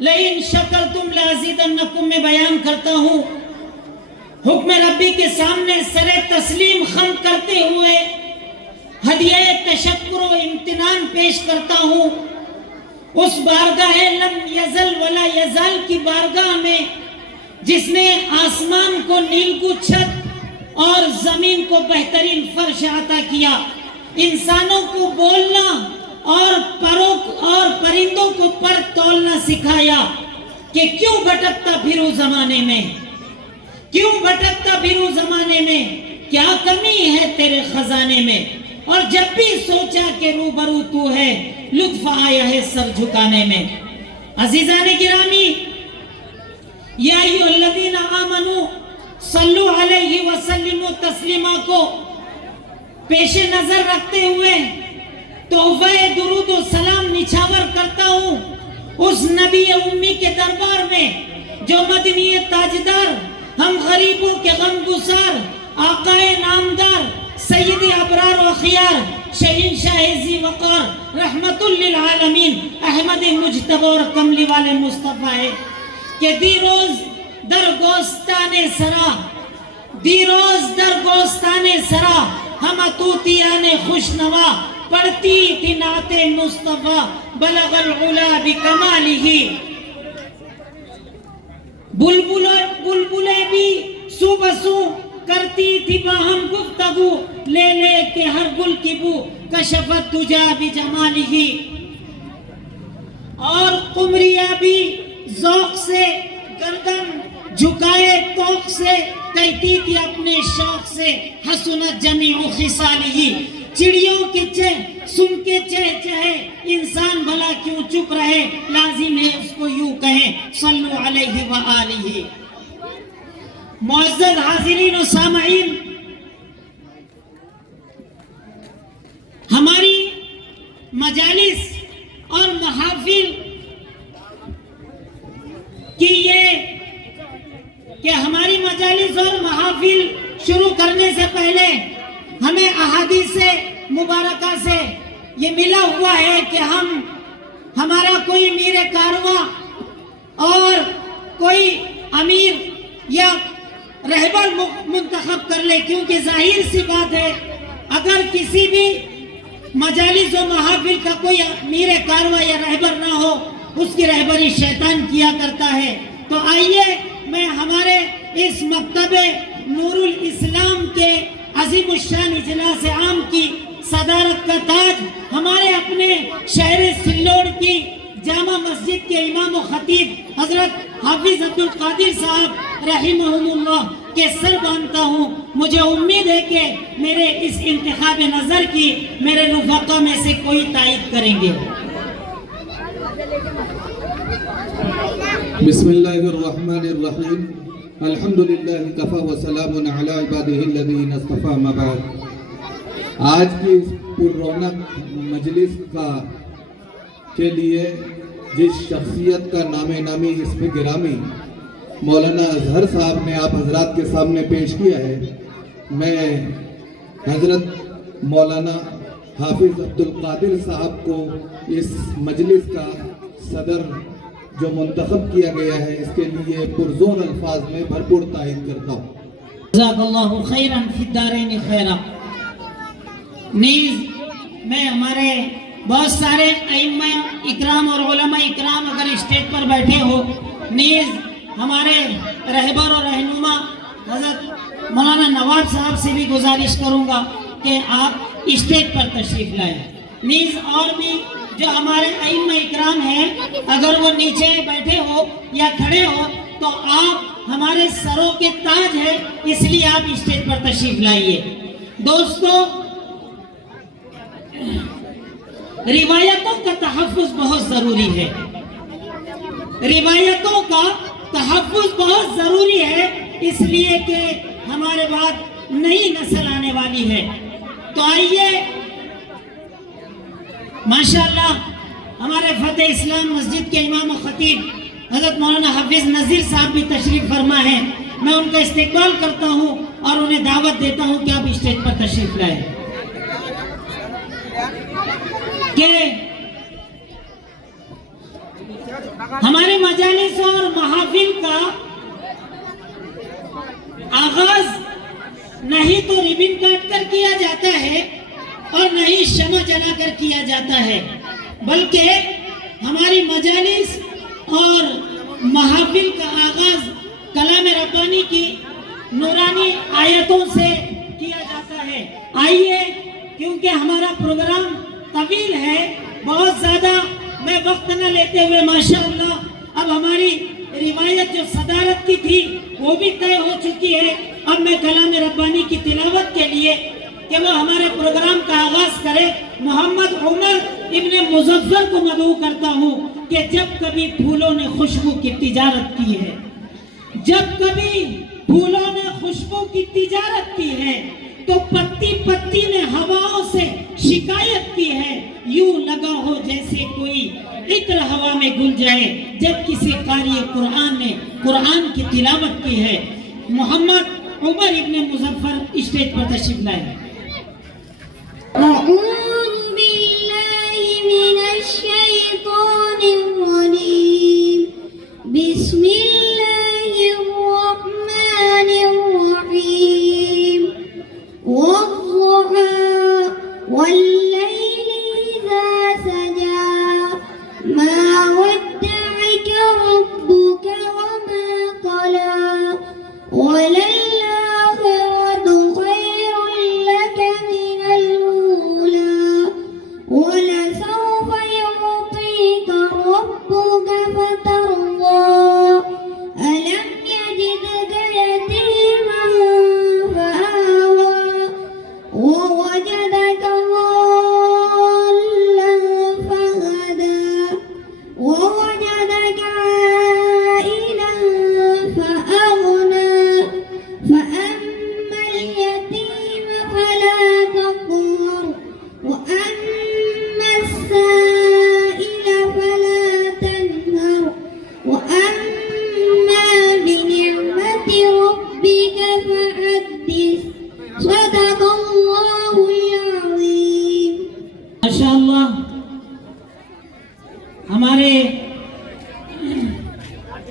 लेकिन शकरतुम लाज़िदन्नकुम में बयान करता हूँ, हुक्म रब्बी के सामने सरे तस्लीम खम करते हुए हदिया तशक्कुर व इम्तिनान पेश करता हूँ उस बारगाह लम यजल वला यजाल की बारगाह में, जिसने आसमान को नीलकु छत और जमीन को बेहतरीन फर्श अता किया, इंसानों को बोलना और परों और परिंदों को पर तोलना सिखाया कि क्यों भटकता फिरूं जमाने में, क्यों भटकता फिरूं जमाने में, क्या कमी है तेरे खजाने में। और जब भी सोचा कि रूबरू तू है, लुत्फ आया है सर झुकाने में। अजीजाने गिरामी, या अय्युहल्लज़ीना आमनू सल्लु अलैहि व सल्लिमू तस्लीमा को पेश नजर रखते हुए तोहफे दुरूद व सलाम निछावर करता हूँ उस नबी उम्मी के दरबार में जो मदनी ताजदार, हम गरीबों के गमगुसार, आकाए नामदार, सैयद अबरार व खियार, शहंशाह ज़ी वक़ार, रहमतुल लिल आलमीन, अहमद मुज्तबा और कमली वाले मुस्तफ़ा है कि दीरोज दर गोस्ताने सरा, दीरोज दर गोस्ताने सरा, हम अतूतियाने खुशनवा, पढ़ती थी नाते मुस्तफा, बलगल उला बिकमालिही। बुलबुले भी सुबसू करती थी बाहम गुफ्तगू, ले ले के हर गुल की बू, कशफत तुजा भी जमालिही। और कुमरिया भी ज़ौक़ से गर्दन झुकाए तौक़ से कहती थी अपने शौक से, हसनत जमीउ खिसालिही। चिड़ियों के चह सुन के चहे, इंसान भला क्यों चुप रहे, लाजिम है उसको यूं कहें, सल्लु अलैहि व आलिही। मुअज़्ज़ज़ हाज़िरीन व सामईन, हमारी मजालिस और महाफिल की ये कि हमारी मजालिस और महाफिल शुरू करने से पहले हमें अहादीस मुबारका से ये मिला हुआ है कि हमारा कोई मीर कारवा और कोई अमीर या रहबर मुंतखब कर ले, क्योंकि जाहिर सी बात है अगर किसी भी मजालिस और महाफिल का कोई मीर कारवा या रहबर ना हो, उसकी रहबरी शैतान किया करता है। तो आइए मैं हमारे इस मकतबे नूरुल इस्लाम के अजीम शान इजलास आम की सदारत का ताज हमारे अपने शहर सिल्लोड़ की जामा मस्जिद के इमाम व खतीब हजरत हाफिज अब्दुल कादिर साहब रहिमहुमुल्लाह के सर बांधता हूँ। मुझे उम्मीद है कि मेरे इस इंतखाब नज़र की मेरे रुफ़क़ा में से कोई तायद करेंगे। बिस्मिल्लाहिर्रहमानिर्रहीम, अल्हम्दुलिल्लाहि कफ़ा व सलामुन अला इबादिहिल्लज़ीना इस्तफ़ा, अम्मा बाद। आज की इस पुररौनक मजलिस के लिए जिस शख्सियत का नामे नामी इसमें गिरामी मौलाना अजहर साहब ने आप हजरात के सामने पेश किया है, मैं हजरत मौलाना हाफिज अब्दुल कादिर साहब को इस मजलिस का सदर जो मुंतखब किया गया है इसके लिए पुरजोर अल्फाज में भरपूर तायद करता हूँ। जज़ाकल्लाहु खैरन फिद्दारैन खैरा। नीज़ मैं हमारे बहुत सारे अइम्मा इकराम और उलमा इकराम अगर स्टेज पर बैठे हो, नीज़ हमारे रहबर और रहनुमा हज़रत मौलाना नवाब साहब से भी गुजारिश करूँगा कि आप स्टेज पर तशरीफ़ लाएँ। नीज़ और भी जो हमारे अइम्मा इकराम हैं, अगर वो नीचे बैठे हो या खड़े हो तो आप हमारे सरों के ताज है, इसलिए आप स्टेज पर तशरीफ़ लाइए। दोस्तों, रिवायतों का तहफ़्फ़ुज़ बहुत ज़रूरी है, रिवायतों का तहफ़्फ़ुज़ बहुत ज़रूरी है, इसलिए कि हमारे बाद नई नस्ल आने वाली है। तो आइए, माशाअल्लाह हमारे फतेह इस्लाम मस्जिद के इमाम व खतीब हज़रत मौलाना हाफिज नज़ीर साहब भी तशरीफ़ फरमा है। मैं उनका इस्तेक़बाल करता हूँ और उन्हें दावत देता हूँ कि आप स्टेज पर तशरीफ़ लाएं। कि हमारे मजालिस और महफिल का आगाज नहीं तो रिबन काट कर किया जाता है और नहीं शमा जलाकर किया जाता है, बल्कि हमारी मजालिस और महफिल का आगाज कलाम रब्बानी की नूरानी आयतों से किया जाता है। आइए, क्योंकि हमारा प्रोग्राम तवील है, बहुत ज़्यादा मैं वक्त न लेते हुए माशाअल्लाह अब हमारी रिवायत जो सदारत की थी वो भी तय हो चुकी है। अब मैं कलाम रब्बानी की तिलावत के लिए कि वो हमारे प्रोग्राम का आगाज करे, मोहम्मद उमर इब्ने मुजफ्फर को मदऊ करता हूँ कि जब कभी फूलों ने खुशबू की तिजारत की है, जब कभी फूलों ने खुशबू की तिजारत की है, तो पत्ती पत्ती ने हवाओं से शिकायत की है। यूं लगा हो जैसे कोई इत्र हवा में घुल जाए जब किसी कारी कुरान ने कुरान की तिलावत की है। मोहम्मद उमर इब्ने मुजफ्फर स्टेज पर तशरीफ लाए। माशाअल्लाह, हमारे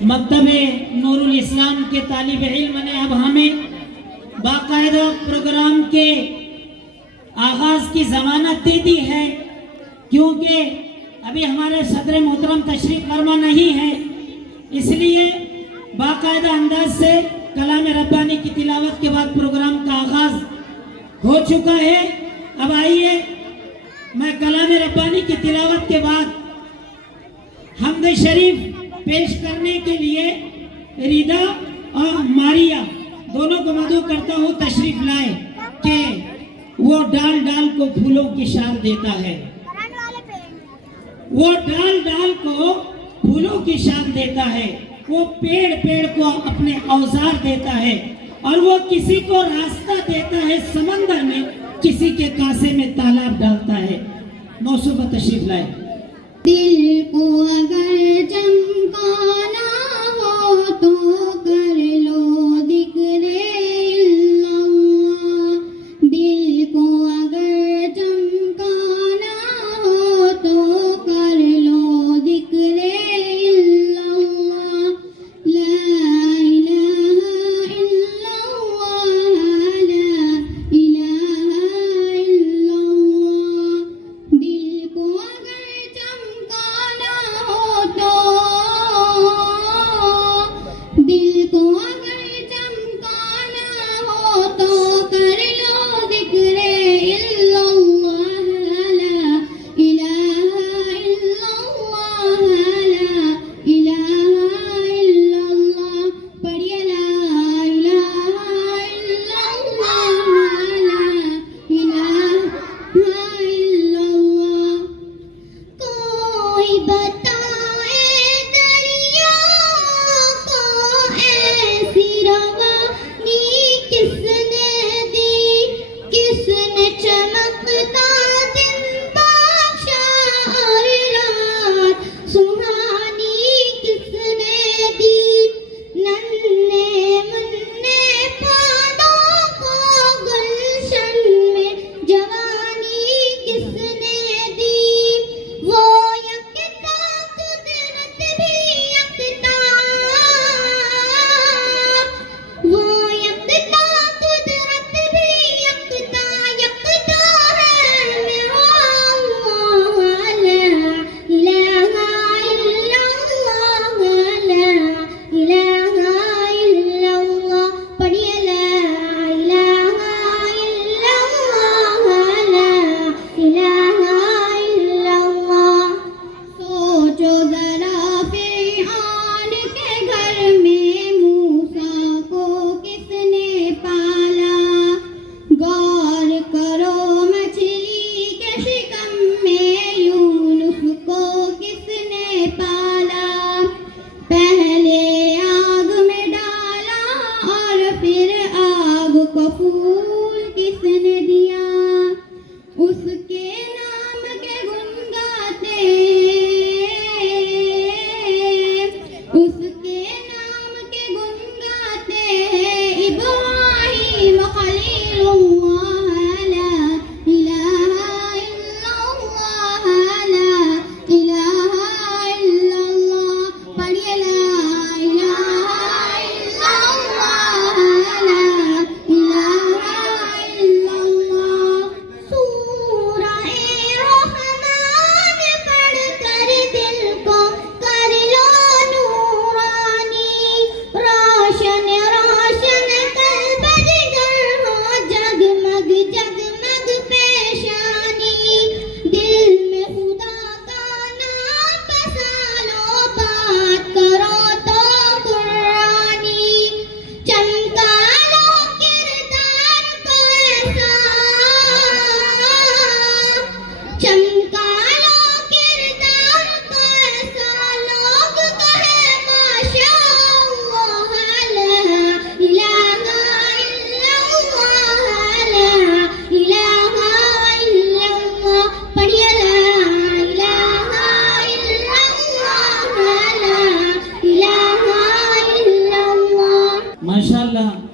मकतबे नूरुल इस्लाम के तालिब इल्म ने अब हमें बाकायदा प्रोग्राम के आगाज की जमानत दे दी है, क्योंकि अभी हमारे सदर मोहतरम तशरीफ फरमा नहीं है, इसलिए बाकायदा अंदाज से कलाम रब्बानी की तिलावत के बाद प्रोग्राम का आगाज हो चुका है। अब आइए, मैं कलाम रब्बानी की तिलावत के बाद हमद शरीफ पेश करने के लिए रिदा और मारिया दोनों को मदऊ करता हूँ तशरीफ लाए कि वो डाल डाल को फूलों की शान देता है, वो डाल डाल को फूलों की शान देता है, वो पेड़ पेड़ को अपने औजार देता है, और वो किसी को रास्ता देता है समंदर में, किसी के कासे में तालाब डालता है। मौसूबा तशरीफ लाए। दिल को अगर चमकाना हो तो कर लो जिक्रे इल्लल्लाह, दिल को अगर चमकाना हो तो कर लो जिक्रे इल्लल्लाह, ला इलाहा इल्लल्लाह, ला इलाहा इल्लल्लाह। दिल को अगर चमकाना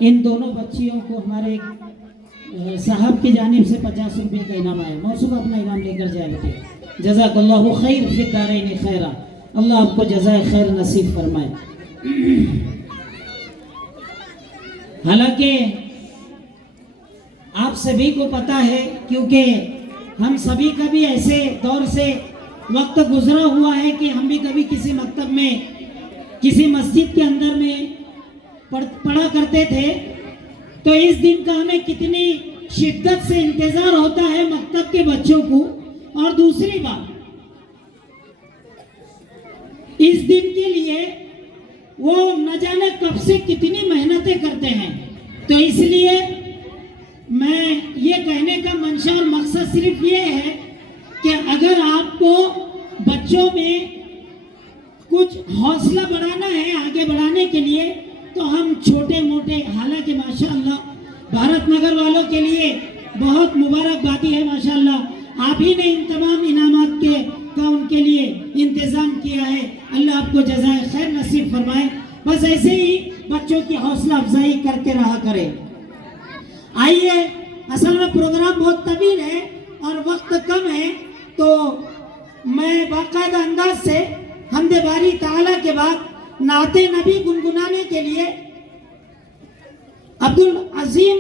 इन दोनों बच्चियों को हमारे साहब की जानिब से 50 रुपये का इनाम आया। मौसूफ अपना इनाम लेकर जाए बेटे। जज़ाकल्लाहु खैर फिद दारैन खैरा। अल्लाह आपको जज़ाए खैर नसीब फरमाए। हालांकि आप सभी को पता है, क्योंकि हम सभी का भी ऐसे दौर से वक्त गुजरा हुआ है कि हम भी कभी किसी मकतब में, किसी मस्जिद के अंदर में पढ़ा करते थे, तो इस दिन का हमें कितनी शिद्दत से इंतजार होता है मकतब के बच्चों को। और दूसरी बात, इस दिन के लिए वो न जाने कब से कितनी मेहनतें करते हैं। तो इसलिए मैं ये कहने का मंशा और मकसद सिर्फ ये है कि अगर आपको बच्चों में कुछ हौसला बढ़ाना है आगे बढ़ाने के लिए, तो हम छोटे मोटे, हालांकि माशाअल्लाह भारत नगर वालों के लिए बहुत मुबारकबादी है माशाअल्लाह। आप ही ने इन तमाम इनामात का उनके लिए इंतज़ाम किया है। अल्लाह आपको जज़ाए खैर नसीब फरमाए। बस ऐसे ही बच्चों की हौसला अफजाई करते रहा करें। आइए, असल में प्रोग्राम बहुत तवील है और वक्त कम है, तो मैं बाकायदा अंदाज से हमदे बारी ताला के बाद नाते नबी गुनगुनाने के लिए अब्दुल अजीम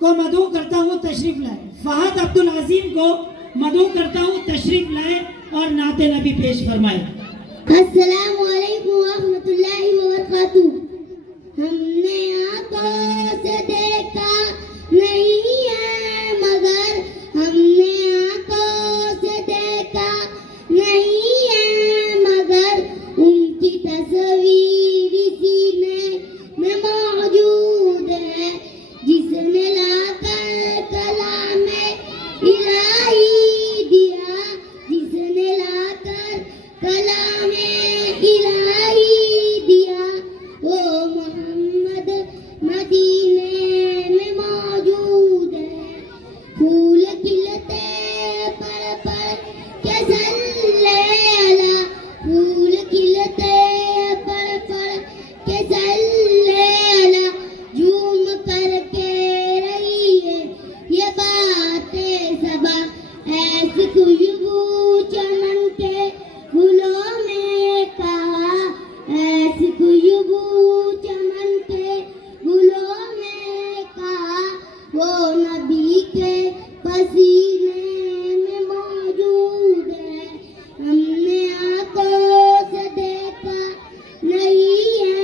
को मदऊ करता हूँ तशरीफ लाए। फहद अब्दुल अजीम को मदऊ करता हूँ तशरीफ लाए और नाते नबी पेश फरमाए। अस्सलामु अलैकुम वरहमतुल्लाहि वबरकातुहू। हमने आंखों से देखा नहीं है मगर, हमने आंखों से देखा नहीं है मगर, उनकी तस्वीर सीने में मौजूद है, जिसने लाकर कलाम इलाही दिया, जिसने लाकर कलाम इलाही दिया, वो मोहम्मद मदीने में मौजूद है। फूल खिलते पर के सल्ले अला, फूल खिलते पर के सल्ले अला, झूम करके रही है ये बातें सबा, ऐसी खुशबू चमन के फूलों में कहा, ऐसी खुशबू चमन के फूलों में कहा, वो नबी के पसीने में मौजूद है। हमने आंखों से देखा नहीं है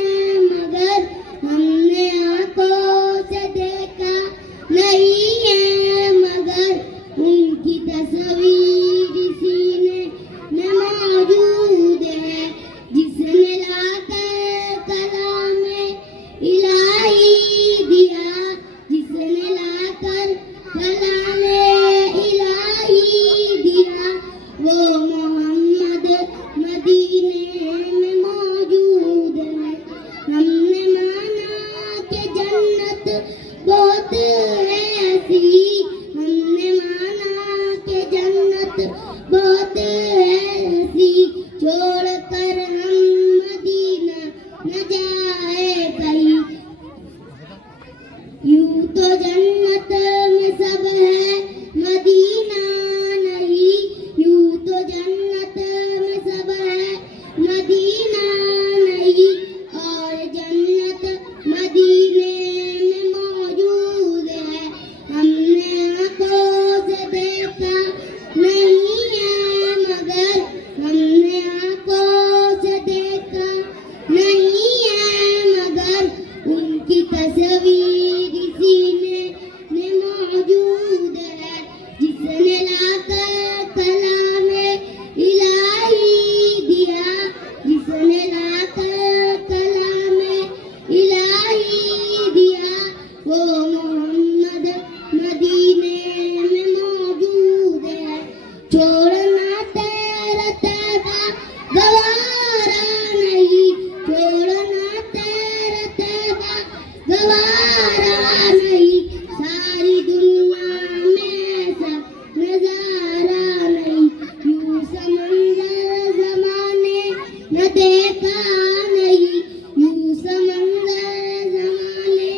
मगर, हमने आंखों से देखा नहीं है मगर, उनकी तस्वीर सीने में मौजूद है, जिसने लाकर कलाम इलाही दिया, जिसने लाकर कलाम इलाही दिया, वो मोहम्मद मदीने में मौजूद है। हमने माना कि जन्नत बहुत है ऐसी, हमने माना कि जन्नत बहुत है ऐसी, छोड़कर हम मदीना न जाए कहीं। यूं तो जन्नत में सब है मदीना नहीं, यूं तो जन्नत में सब है मदीना नहीं, और जन्नत मदीने में मौजूद है। हमने आंखों से देखा नहीं है मगर, हमने आंखों से देखा नहीं है मगर, उनकी तस्वीर सीने में मौजूद है, जिसने लाकर कलाम इलाही दिया, जिसने लाकर कलाम इलाही दिया, वो मोहम्मद मदीने में मौजूद है। छोड़ना तेरा तैबा गवारा नहीं, छोड़ना तेरा तैबा गवारा नहीं, सारी दुनिया में ऐसा नजारा नहीं, यूं समंदर जमाने न देखा नहीं, यूं समंदर जमाने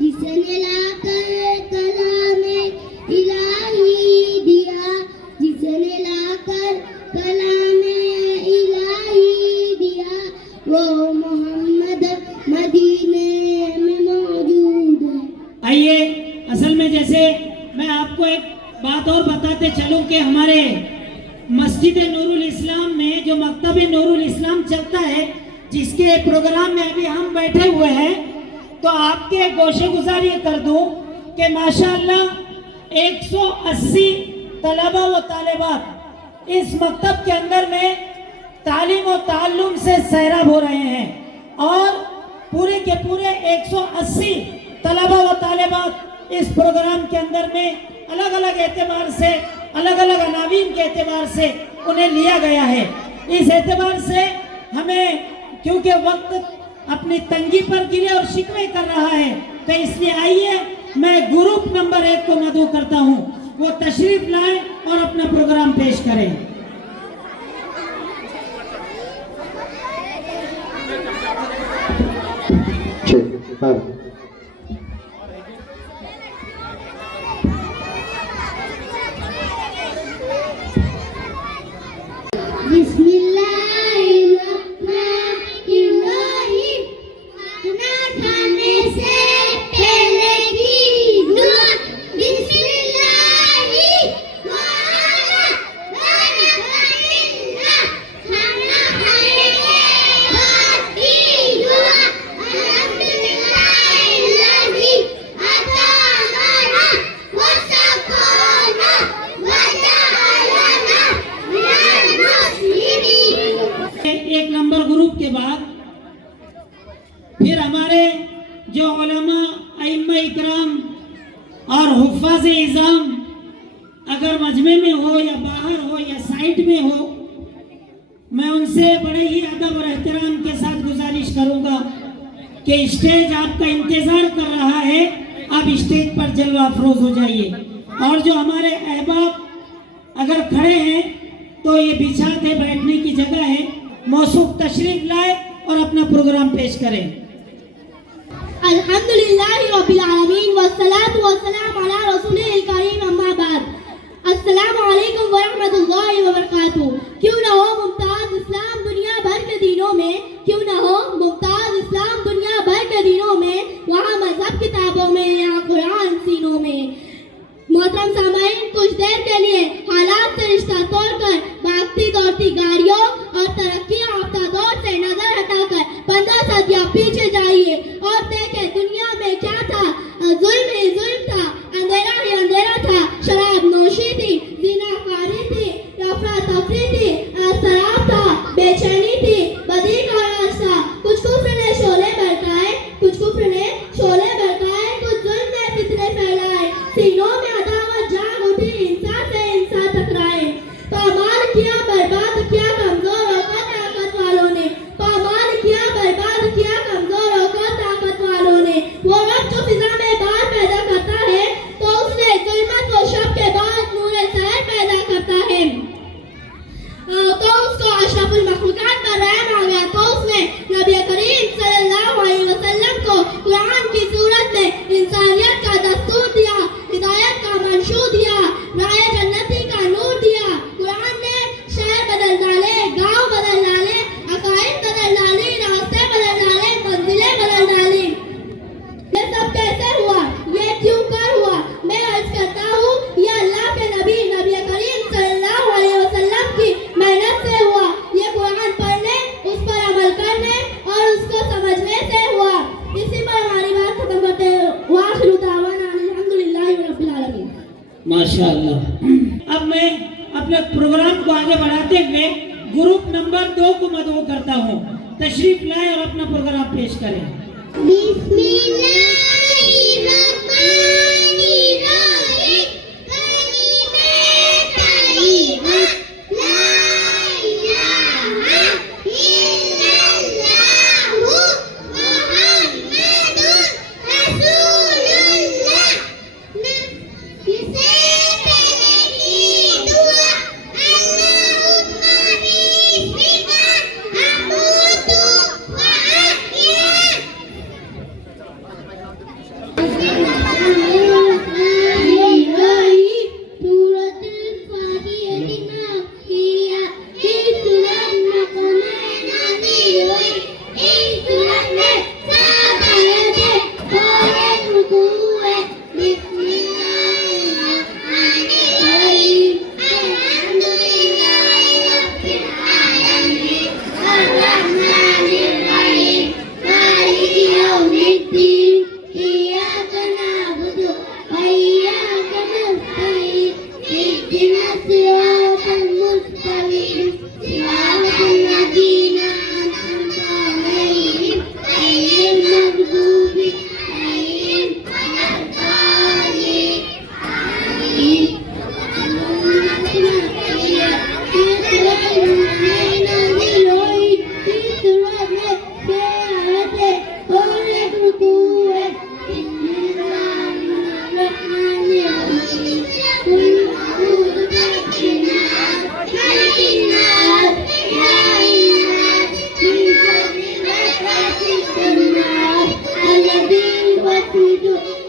जिसने लाकर कलामे इलाही दिया, जिसने लाकर कलामे इलाही दिया, वो मोहम्मद मदीने में मौजूद है। आइए, असल में जैसे मैं आपको एक बात और बताते चलूं कि हमारे मस्जिद नूरुल इस्लाम में जो मकतब नूरुल इस्लाम चलता है, जिसके प्रोग्राम में अभी हम बैठे हुए हैं, तो आपके गोशे गुजार ये कर दूं कि माशाअल्लाह 180 तलबा व तालिबात इस मकतब के अंदर में तालीम और ताल्लुम से सैराब हो रहे हैं और पूरे के पूरे 180 तलबा व तालिबात इस प्रोग्राम के अंदर में अलग अलग एतबार से, अलग अलग अनावीन के एतबार से उन्हें लिया गया है। इस एतबार से हमें, क्योंकि वक्त अपनी तंगी पर गिरे और शिकवे कर रहा है, तो इसलिए आइए मैं ग्रुप नंबर 1 को मदऊ करता हूं, वो तशरीफ लाए और अपना प्रोग्राम पेश करें। बिस्मिल्लाहिर्रहमानिर्रहीम। खाना खाने से पहले की दुआ। बिस्मिल्लाहि वाला बरकतिल्लाह। खाना खाने के बाद की दुआ। अल्हम्दुलिल्लाहिल्लज़ी अतामना वसक़ाना वजअलना मिनल मुस्लिमीन। एक नंबर ग्रुप के बाद फिर हमारे जो उलमा, अइम्मा इकराम और हुफ़ाज़ इज़ाम अगर मजमे में हो या बाहर हो या साइड में हो, मैं उनसे बड़े ही अदब और एहतराम के साथ गुजारिश करूंगा कि स्टेज आपका इंतजार कर रहा है, आप स्टेज पर जलवा अफरोज हो जाइए। और जो हमारे अहबाब अगर खड़े हैं तो ये बिछाते बैठने की जगह है, मौसूफ तशरीफ लाए और अपना प्रोग्राम पेश करें। अल्हम्दुलिल्लाहि रब्बिल आलमीन वस्सलातु वस्सलामु अला रसूलिल करीम अम्मा बाद। अस्सलामु अलैकुम व रहमतुल्लाहि व बरकातुहू। क्यों न हो मुमताज इस्लाम दुनिया भर के दिनों में, क्यों न हो मुमताज इस्लाम दुनिया भर के दिनों में, वहाँ मजहब किताबों में, यहाँ कुरान सीनों में। मोहतरम सामाईन, कुछ देर के लिए हालात से रिश्ता तोड़कर भागती दौड़ती गाड़ियों और तरक्की याफ्ता दौर से नजर हटाकर 15 सदियां पीछे जाइए और देखें दुनिया में क्या था। जुल्म ही जुल्म था, अंधेरा ही अंधेरा था, शराब नोशी थी, ज़िनाकारी थी, अफरा तफरी थी, शराब था, बेचैनी थी, बदी का राज था। कुछ कुफ्र ने शोले बरकाए, कुछ कुफ्र ने शोले बरकाए, कुछ जुल्म ने फितने फैलाए, सीनों में अदावत जाग उठी, इंसान से इंसान टकराए। पामाल किया बर्बाद किया कमजोर होकर ताकत वालों ने, पामाल किया बर्बाद किया कमजोर होकर ताकत वालों ने। वो रब जो फिजा में बार पैदा करता है, तो उसने जुल्मत व शब के बाद नूर सहर पैदा करता है, तो उसको अशरफुल मखलूकात पर रहम आ गया, तो उसने नबी करीम सल्लल्लाहु अलैहि वसल्लम को कुरान की सूरत में इंसानियत का दस्तूर दिया, हिदायत का मंशूर दिया, राय जन्नती का नूर दिया। कुरान ने शहर बदल डाले, गांव बदल डाले, अकायद बदल डाली, रास्ते बदल डाले, मंजिलें बदल डाली। ये सब कैसे हुआ? ये क्यों कर हुआ? मैं अर्ज करता हूँ, ये अल्लाह के नबी करीम सल्लल्लाहु अलैहि वसल्लम की मेहनत से हुआ। ये कुरान पढ़ने, उस पर अमल करने और उसको समझने से हुआ। इसी पर हमारी बात खत्म करते हैं। वाखिरु दावाना अल्हम्दुलिल्लाहि रब्बिल आलमीन। माशाअल्लाह। अब मैं अपने प्रोग्राम को आगे बढ़ाते हुए ग्रुप नंबर 2 को मदऊ करता हूँ, तशरीफ लाए और अपना प्रोग्राम पेश करें। बिस्मिल्लाहिर्रहमानिर्रहीम। कलीमे तैयबा ला इलाहा इल्लल्लाहु मुहम्मदुर रसूलुल्लाह। इससे पहले की दुआ। अल्लाहुम्मा बिस्मिका अमूतु व अहया।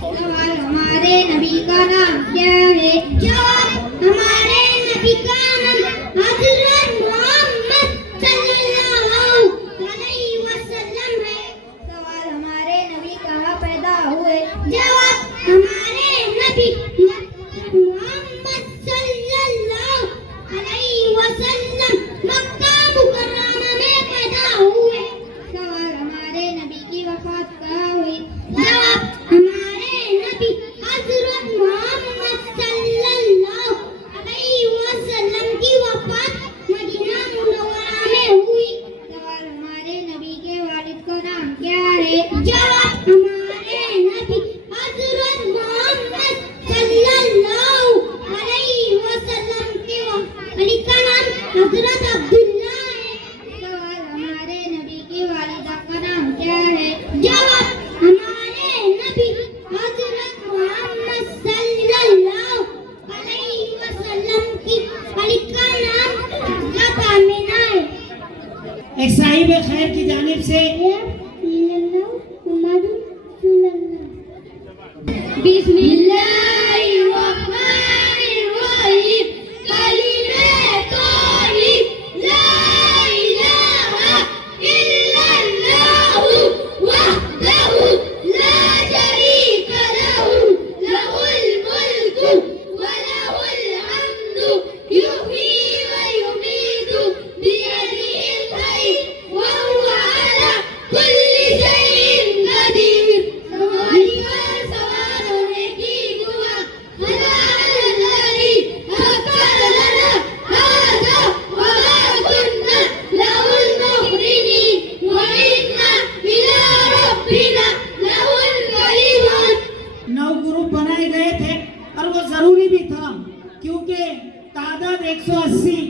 सवाल हमारे नबी का नाम क्या है? जवाब हमारे नबी का नाम हज़रत मोहम्मद सल्लल्लाहु अलैहि वसल्लम है। सवाल हमारे नबी कहाँ पैदा हुए? जवाब हमारे नबी मोहम्मद सल्लल्लाहु अलैहि वसल्लम मक्का मुकर्रमा में पैदा हुए। सवाल हमारे नबी की वफात कहाँ हुई? जवाब हमारे नबी हज़रत मोहम्मद सल्लल्लाहु अलैहि वसल्लम की वफात मदीना मुनव्वरा में हुई। सवाल हमारे नबी के वालिद का नाम क्या है? जवाब हमारे नबी हज़रत मोहम्मद सल्लल्लाहु अलैहि वसल्लम के वालिद का नाम हज़रत अब्दुल्ला है। सवाल हमारे नबी की वालिदा का नाम क्या है? जवाब हमारे नबी हज़रत मोहम्मद सल्लल्लाहु अलैहि वसल्लम की वालिद का नाम हज़रत आमिना है। एक साहिब खैर की जानिब से बिस्मिल्लाहिर्रहमानिर्रहीम। कलिमात तौहीद ला इलाहा इल्लल्लाहु वहदहु ला शरीका लहु लहुल मुल्कु व लहुल हम्दु युहयी व युमीतु बियदिहिल खैर व हुवा अला कुल्ली शैइन कदीर। सवारी और सवार होने की दुआ नौ ग्रुप बनाए गए थे और वो जरूरी भी था क्योंकि तादाद 180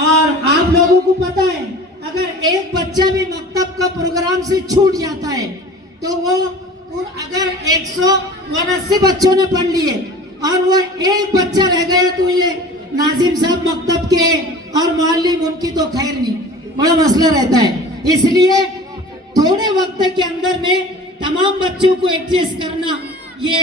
और आप लोगों को पता है अगर एक बच्चा भी मकतब का प्रोग्राम से छूट जाता है तो वो अगर 179 बच्चों ने पढ़ लिए और वो एक बच्चा रह गया तो ये नाजिम साहब मकतब के और मालिम उनकी तो खैर नहीं, बड़ा मसला रहता है। इसलिए थोड़े वक्त के अंदर में तमाम बच्चों को एडजस्ट करना ये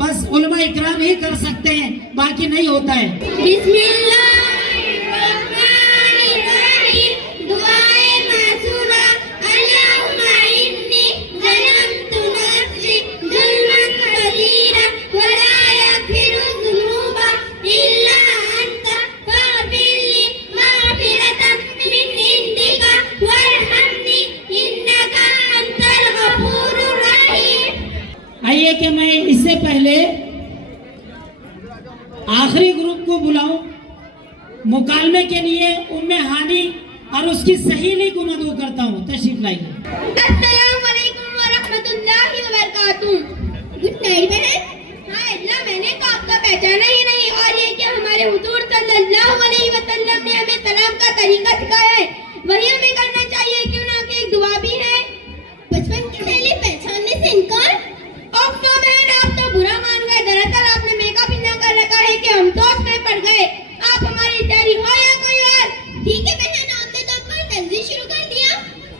बस उलमा इकराम ही कर सकते हैं, बाकी नहीं होता है। बिस्मिल्लाहिर्रहमानिर्रहीम। दुआए मासूरा। अल्लाहुम्मा इन्नी ज़लमतु नफ्सी ज़ुल्मन कसीरा व ला यग़फिरु ज़ुनूबा इल्ला अंता फ़ग़फ़िरली मग़फ़िरतम मिन इंदिका वरहमनी इन्नका अंतल गफूरुर रहीम। आइए कि मैं इससे पहले आखिरी ग्रुप को बुलाऊं मुकालमे के लिए। उम्मे हानी और उसकी सहेली को मदऊ करता हूं। तशरीफ लाइए। अस्सलाम वालेकुम व रहमतुल्लाहि व बरकातुहू। गुड नाइट बहन। हाँ अल्लाह, मैंने तो आपका पहचाना ही नहीं। और ये कि हमारे हुजूर सल्लल्लाहु अलैहि वसल्लम ने हमें सलाम का तरीका सिखाया है, वही हमें करना चाहिए। क्यों ना कि एक दुआ भी है। बचपन की सहेली पहचानने से इनकार। अब तो बहन आप तो बुरा मान गए। दरअसल आपने मेकअप इतना कर रखा है कि हम सोच में पड़ गए आप हमारी तैयारी हो या कोई और। ठीक है बहन, आपने तो अपना तंजीम शुरू कर दिया।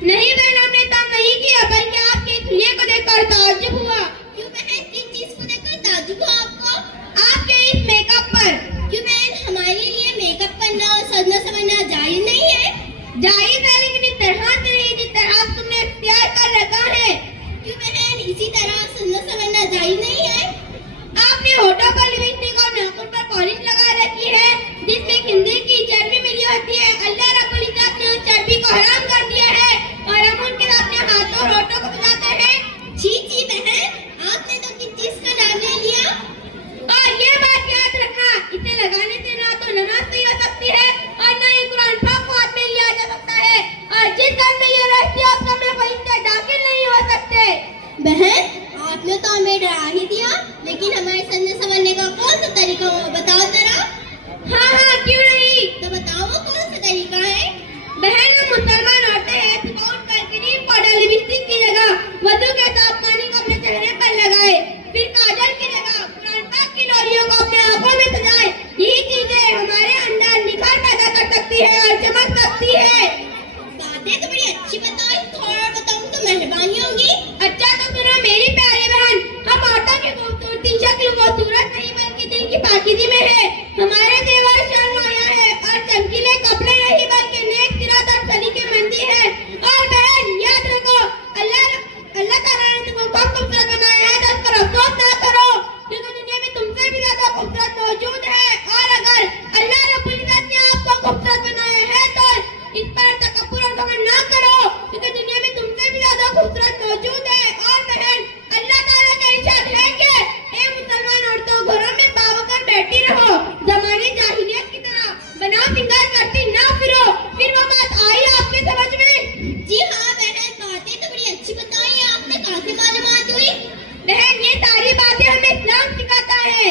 नहीं बहन, हमने तब नहीं किया, बल्कि आपके इस हुलिये को देखकर ताज्जुब हुआ। क्यों बहन, किन चीज को देखकर ताज्जुब हुआ आपको? आपके इस मेकअप पर। क्यों बहन, हमारे लिए मेकअप करना और सजना संवरना जायज नहीं है? जायज है, लेकिन इस तरह से नहीं जिस तरह तुमने इख्तियार कर रखा है। क्यों बहन, इसी तरह सजना संवरना जायज नहीं है? आपने होठों पर लिपस्टिक और नाखून पर पॉलिश लगा रखी है, जिसमें खिंजीर की चर्बी मिली होती है। अल्लाह रब्बुल इज्जत ने उस चर्बी को हराम कर दिया है और हम उनके अपने हाथों और होठों को बजाते हैं। छी छी बहन, आपने तो किस चीज का नाम ले लिया। और ये बात याद रखना, इसे लगाने से ना तो नमाज नहीं हो सकती है और ना ही कुरान पाक को हाथ में लिया जा सकता है। और जिस घर में ये रहती है उस घर में फरिश्ते दाखिल नहीं हो सकते। बहन, आपने तो हमें डरा ही दिया, लेकिन हमारे सजने संवरने का कौन सा तरीका हो बताओ जरा। हाँ हाँ, क्यों नहीं, तो बताओ वो कौन सा तरीका है। बहन, हम मुसलमान औरतें हैं, सुबह उठकर क्रीम पाउडर लिपस्टिक की जगह वजू के साफ पानी को अपने चेहरे पर लगाए, फिर काजल की जगह कुरान पाक की लोरियों को अपने आंखों में सजाए। यही चीजें हमारे अंदर निखार पैदा कर सकती है और चमक सकती है। बातें तो बड़ी अच्छी बताओ, थोड़ा बताऊं तो मेहरबानी होगी। अच्छा तो सुनो मेरी प्यारी बहन, हम औरतों की खूबसूरती शक्ल व सूरत नहीं बल्कि दिल की पाकीज़ी में है। हमारे देवर शर्माया है और चमकीले कपड़े नहीं बल्कि नेक सिरात और सलीकेमंदी है। और बहन याद रखो, अल्लाह ताला ने तुमको बहुत खूबसूरत बनाया है, तो उस पर अफसोस ना करो, क्योंकि दुनिया में तुमसे भी ज्यादा खूबसूरत मौजूद है। और अगर अल्लाह रब्बुल इज्जत ने आपको खूबसूरत बनाया है तो इस पर तकब्बुर और घमंड ना करो, क्योंकि दुनिया में तुमसे भी ज्यादा खूबसूरत मौजूद है। और बहन, अल्लाह ताला का इरशाद है कि ए मुसलमान औरतों, घरों में बावकर बैठी रहो, जमाने जाहिलियत की तरह बना सिंगार करती ना फिरो। फिर वो बात आई आपके समझ में? जी हाँ बहन, बातें तो बड़ी अच्छी बताई आपने। कहाँ से मालूमात हुई? बहन, ये सारी बातें हमें इस्लाम सिखाता है।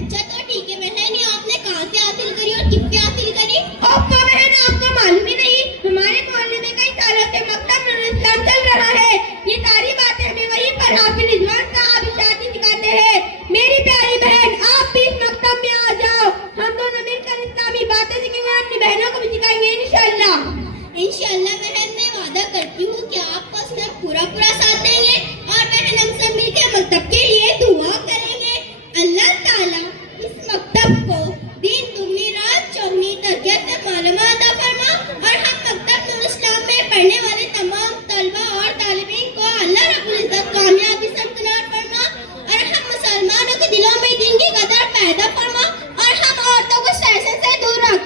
अच्छा तो ठीक है बहन, ये आपने कहाँ से हासिल करी और किससे हासिल करी? ओहो बहन, आपको मालूम ही नहीं, हमारे मोहल्ले में कई सालों से मकतब नूरुल इस्लाम चल रहा है। ये सारी बातें हमें वहीं पर हाफिज रिजवान साहब इरशादी सिखाते हैं। मेरी प्यारी बहन, आप भी इस मकतब में आ जाओ, हम दोनों मिलकर इस्लामी बातें सीखेंगे और अपनी बहनों को भी सिखाएंगे इंशाअल्लाह। इंशाअल्लाह बहन, मैं वादा करती हूँ कि आपको उसमें पूरा साथ देंगे और बहन हम सब मिलकर मकतब के लिए दुआ करेंगे। अल्लाह ताला इस मकतब को दिन दुगनी रात चौगनी तरबियत से मालूमात अता फरमा और हम मकतब नूरुल इस्लाम में पढ़ने वाले तमाम तलबा और तालिबीन को अल्लाह रब्बुल इज्जत कामयाबी से हमकिनार फरमा और हम मुसलमानों के दिलों में दीन की कदर पैदा फरमा और हम औरतों को फैशन से दूर रख।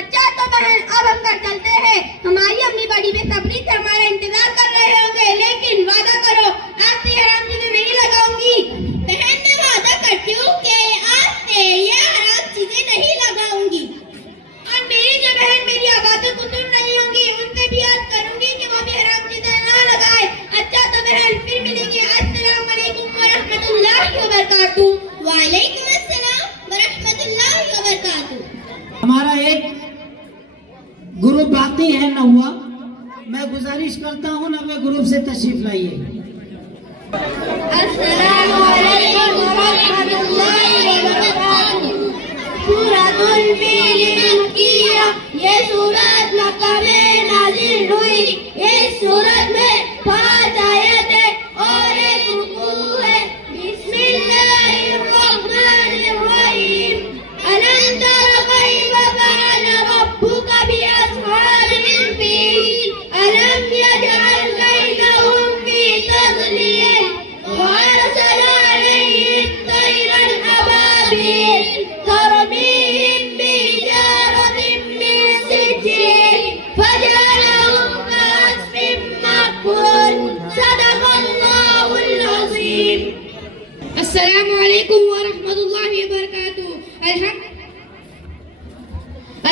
अच्छा तो बहन, अब हम घर चलते हैं। हमारी अम्मी बड़ी बेसब्री से हमारा इंतजार कर रहे होंगे, लेकिन वादा करो आज से हराम चीजें नहीं लगाऊंगी। बहन, मैं वादा करती हूँ कि आज से ये हराम चीजें नहीं लगाऊंगी। और मेरी जो बहन मेरी आवाज़ों को सुन रही होंगी, उनसे भी याद करूंगी कि वो भी हराम चीजें ना लगाए। अच्छा तो बहन, फिर मिलेंगे। अस्सलाम वालेकुम व रहमतुल्लाहि व बरकातुहू। वालेकुम अस्सलाम व रहमतुल्लाहि व बरकातुहू। हमारा एक ग्रुप बाकी है नौवा, मैं गुजारिश करता हूँ नवे ग्रुप से तशरीफ लाइए। अस्सलामु अलैकुम व रहमतुल्लाहि व बरकातुहू। सूरतुल फील मक्किया, ये सूरत मक्का में नाज़िल हुई। इस सूरत में 5 आयतें और एक रुकू है। बिस्मिल्लाह अस्सलामु अलैकुम व रहमतुल्लाहि व बरकातुहू।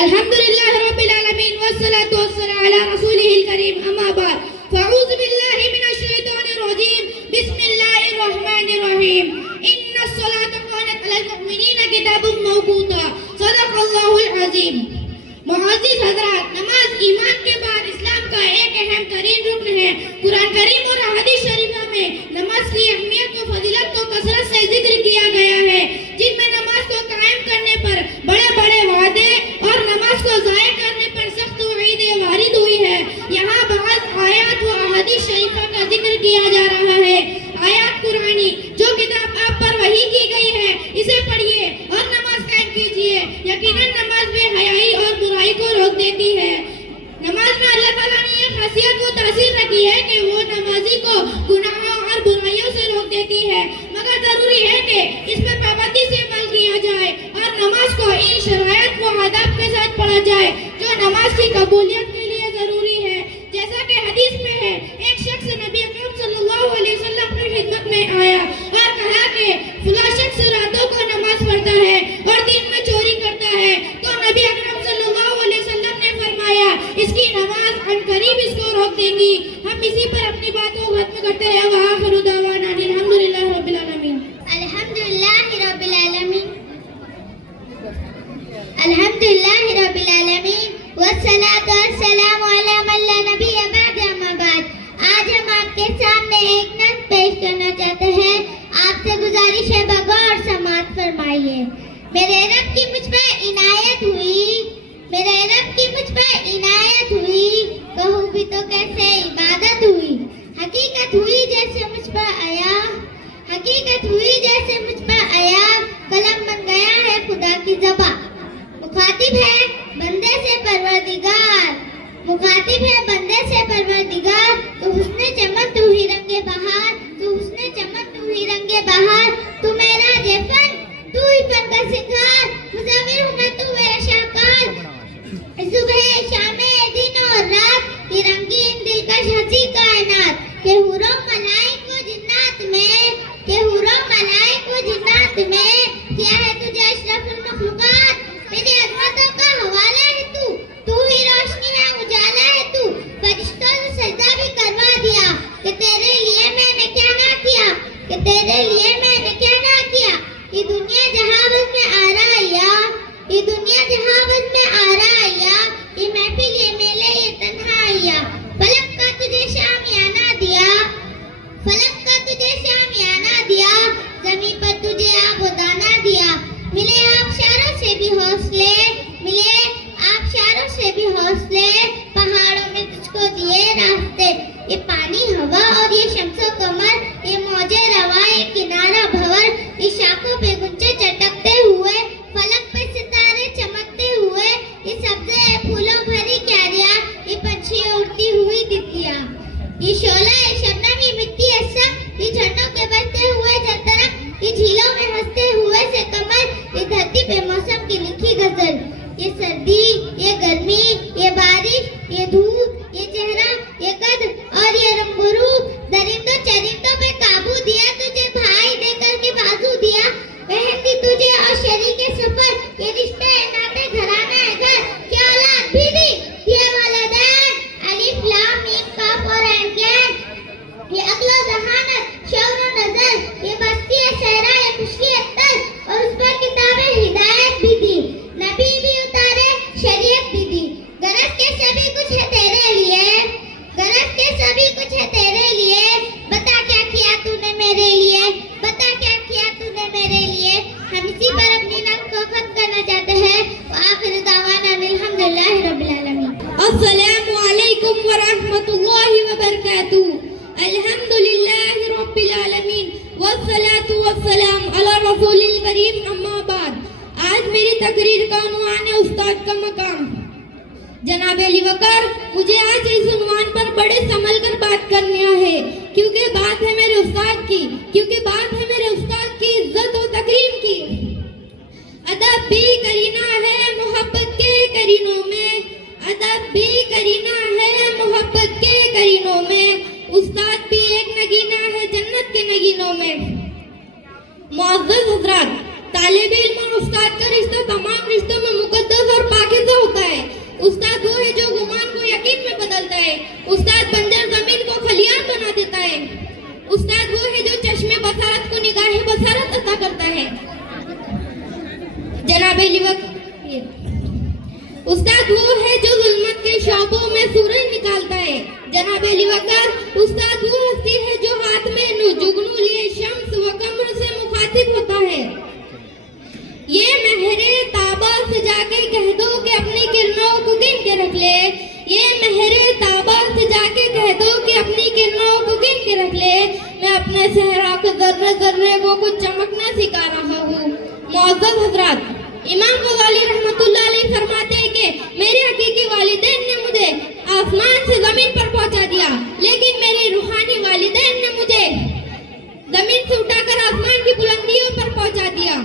अल्हम्दुलिल्लाहि रब्बिल आलमीन वस्सलातु वस्सलामु अला रसूलिहिल करीम अम्मा बाद फ़अऊज़ु बिल्लाहि मिनश शैतानिर रजीम बिस्मिल्लाहिर रहमानिर रहीम इन्नस सलाता कानत अलल मुमिनीना किताबुम मौक़ूता सदक़ल्लाहुल अज़ीम। मुअज़्ज़िज़ हज़रात, नमाज ईमान के बाद इस्लाम का एक अहम तरीन रुकन है। कुरान करीम और हदीस शरीफा में नमाज की अहमियत और फजीलत को कसरत से जिक्र किया गया है, जिनमें नमाज को कायम करने पर बड़े बड़े वादे और नमाज को ज़ाया करने पर सख्त वईदें वारिद हुई है। यहाँ बाज़ आयात व हदीस शरीफा का जिक्र किया जा रहा है। आयात कुरानी, जो किताब आप पर वही की गई है, इसे पढ़िए और नमाज कायम कीजिए। यकीनन नमाज बेहयाई और बुराई को रोक देती है। नमाज में अल्लाह ताला ने यह खासियत व तासीर रखी है कि वो नमाजी को गुनाहों और बुराइयों से रोक देती है, मगर जरूरी है कि इसमें पाबंदी से अमल किया जाए और नमाज को इन शराइत व आदाब के साथ पढ़ा जाए जो नमाज की कबूलियत के लिए जरूरी है। जैसा कि हदीस में है, एक शख्स नबी अकरम सल्लल्लाहु अलैहि वसल्लम की खिदमत में आया और कहा कि फला शख्स रातों को नमाज पढ़ता है और दिन में चोरी करता है। तो नबी अकरम सल्लल्लाहु अलैहि वसल्लम ने फरमाया, इसकी नमाज अनकरीब इसको रोक देगी। हम इसी पर अपनी बात को खत्म करते हैं। व आखिरु दावाना अल्हम्दुलिल्लाहि रब्बिल आलमीन। अल्हम्दुलिल्लाहि रब्बिल आलमीन। अल्हम्दुलिल्लाहि रब्बिल आलमीन वस्सलातु वस्सलामु अला मन ला नबिय्य बअद अम्मा बाद। आज हम आपके सामने एक नज़्म पेश करना चाहते हैं। आपसे गुजारिश है, बगौर समाअत फरमाइए। मेरे रब की मुझ पर इनायत हुई, मेरे रब की मुझ पर इनायत हुई, कहूँ भी तो कैसे इबादत हुई। हकीकत हुई जैसे मुझ पर आया, हकीकत हुई जैसे मुझ पर आया, कलम बन गया है खुदा की ज़बां। मुखातिब है बंदे से परवरदिगार, मुखातिब है बंदे से परवरदिगार, तू हुस्ने चमन तू ही रंगे बहार, तू हुस्ने चमन तू ही रंगे बहार, तू मेरा जफन तू ही फन का सिंगार, मुज़ामिर हूँ मैं तू मेरा शाहकार। सुबह शाम दिन और रात ये रंगीन दिलकश हंसी कायनात, के हुरों मलाइको जिन्नात में, के हुरों मलाइको जिन्नात में, क्या है तुझे अशरफुल मखलूकात। मेरी अज़मतों का हवाला है तू, तू ही रोशनी है उजाला है तू, फरिश्तों से सजदा भी करवा दिया, कि तेरे लिए मैंने क्या ना किया, कि तेरे लिए मैंने क्या ना किया। ये दुनिया जहाँ बस में आ रहा या, ये दुनिया जहाँ बस में आ रहा या, ये महफिल ये मेले ये तन्हाइया। फलक का तुझे शामियाना दिया, फलक का तुझे शामियाना दिया, ज़मीन पर तुझे आबोदाना दिया। मिले आबशारों से भी हौसले, मिले आबशारों से भी हौसले, पहाड़ों में तुझको दिए रास्ते। ये पानी हवा और ये शम्सो कमर, ये मौजे रवा ये किनारा भंवर, ये शाखों पे गुंचे चटकते हुए, फलक पे सितारे चमकते हुए, ये सब्ज़े फूलों भरी क्यारियां, ये पंछी उड़ती हुई तितलियां, ये शोला ये शबनम ये मिट्टी असम, ये झरनों के बहते हुए जलतरंग, ये झीलों में हंसते हुए से कमल, ये धरती पे मौसम की लिखी गजल। ये सर्दी ये गर्मी ये बारिश ये धूप ये चेहरा ये कद और ये रंग-रूप, दरिंदों चरिंदों पे काबू दिया, तुझे भाई देकर के बाजू दिया। बहन दी तुझे और शरीके सफर, ये रिश्ते नाते घराना है घर, क्या औलाद भी दी ये वाला दैन। अलिफ लाम मीम काफ और ऐन कैन, ये अक्ल ज़हानत शौर और नजर, ये बस्ती है सहरा ये खुशकी अत्तर, और उस पर किताबें हिदायत भी दी, नबी भी उतारे शरीयत भी दी। गरज के सभी कुछ है तेरे लिए, गरज के सभी कुछ है तेरे लिए, बता क्या किया तूने मेरे लिए, बता क्या किया तूने मेरे लिए। हम इसी पर अपनी नज़्म को खत्म करना चाहते हैं। आखिर दावाना अल्हम्दुलिल्लाहि रब्बिल आलमीन। अस्सलामु अलैकुम व रहमतुल्लाहि व बरकातुहू। अल्हम्दुलिल्लाहि रब्बिल आलमीन वस्सलातु वस्सलाम अला रसूलिल करीम अम्मा बाद। आज मेरी तकरीर का उन्वान है उस्ताद का मकाम। जनाब अली वकार, मुझे आज इस उन्वान पर बड़े संभल कर बात करना है, क्योंकि बात है मेरे उस्ताद की, क्योंकि बात है मेरे उस्ताद की इज्जत और तकरीम की। अदब भी करीना है मोहब्बत के करीनों में, अदब भी करीना है मोहब्बत के करीनों में, उस्ताद भी एक नगीना है जन्नत के नगीनों में। मुअज़्ज़ज़ हज़रात, तालिब इल्म और उस्ताद का रिश्ता तमाम रिश्तों में मुक़द्दस और पाकीज़ा होता है। उस्ताद वो है जो गुमान को यकीन में बदलता है। उस्ताद बंजर जमीन को खलियान बना देता है। उस्ताद वो है जो चश्मे बसारत को निगाहे बसारत अता करता है। जनाब उस्ताद वो है जो जुल्मत के शौबों में सूरज निकालता है। जनाब वकार, उस्ताद वो हस्ती है जो हाथ में जुगनू लिए शम्स व कमर से मुखातिब होता है। ये महरे ताबा से जाके कह दो कि अपनी किरणों को गिन के रख ले। ये महरे ताबा से जाके कह दो कि अपनी किरणों को गिन के रख ले। मैं अपने सहरा के जर्रे जर्रे को कुछ चमकना सिखा रहा हूँ। मुअज़्ज़ज़ हज़रात, इमाम गज़ाली रहमतुल्लाह अलैह फरमाते हैं कि मेरे हकीकी वालिदैन ने मुझे आसमान से जमीन पर पहुंचा दिया, लेकिन मेरे रूहानी वालिदैन ने मुझे जमीन से उठाकर आसमान की बुलंदियों पर पहुंचा दिया।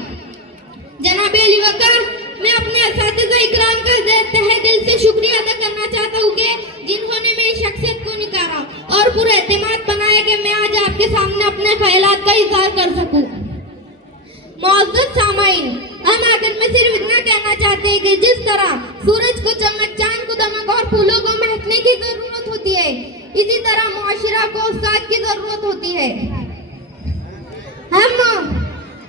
जनाब अली वकार, मैं अपने असातिज़ा इकराम का तहे दिल से शुक्रिया अदा करना चाहता हूँ कि जिन्होंने मेरी शख्सियत को निकारा और पूरा एतमाद बनाया कि मैं आज आपके सामने अपने ख्यालात का इज़हार कर सकूँ। मुअज़्ज़ज़ सामाईन, हम आखिर में सिर्फ इतना कहना चाहते हैं कि जिस तरह सूरज को चमक, चांद को दमक और फूलों को महकने की जरूरत होती है, इसी तरह मुआशिरा को उस्ताद की जरूरत होती है।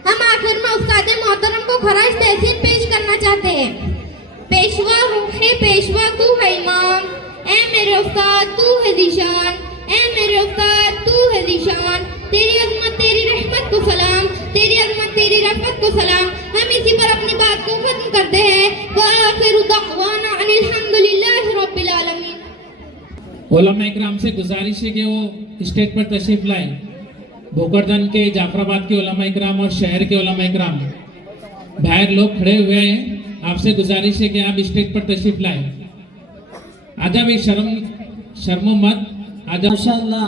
हम आखिर में उस्ताद मोहतरम को खराज तहसीन पेश करना चाहते हैं। पेशवा है पेशवा, तू है इमाम, ऐ मेरे उस्ताद तू है ज़ीशान, ऐ मेरे उस्ताद तू है ज़ीशान। तेरी अज़मत तेरी रहमत को सलाम, तेरी अज़मत तेरी रहमत को सलाम। हम इसी पर अपनी बात को खत्म करते हैं। व आखिरु दअवाना अनिल हम्दुलिल्लाहि रब्बिल आलमीन। उलमा इकराम से गुजारिश है कि वो स्टेज पर तशरीफ लाएं। भोकरदन के, जाफराबाद के उलमा इकराम और शहर के उलमा इकराम बाहर लोग खड़े हुए हैं। आपसे गुजारिश है कि आप स्टेज पर तशरीफ लाएं। आजा भी शर्मो मत। आजा माशाअल्लाह,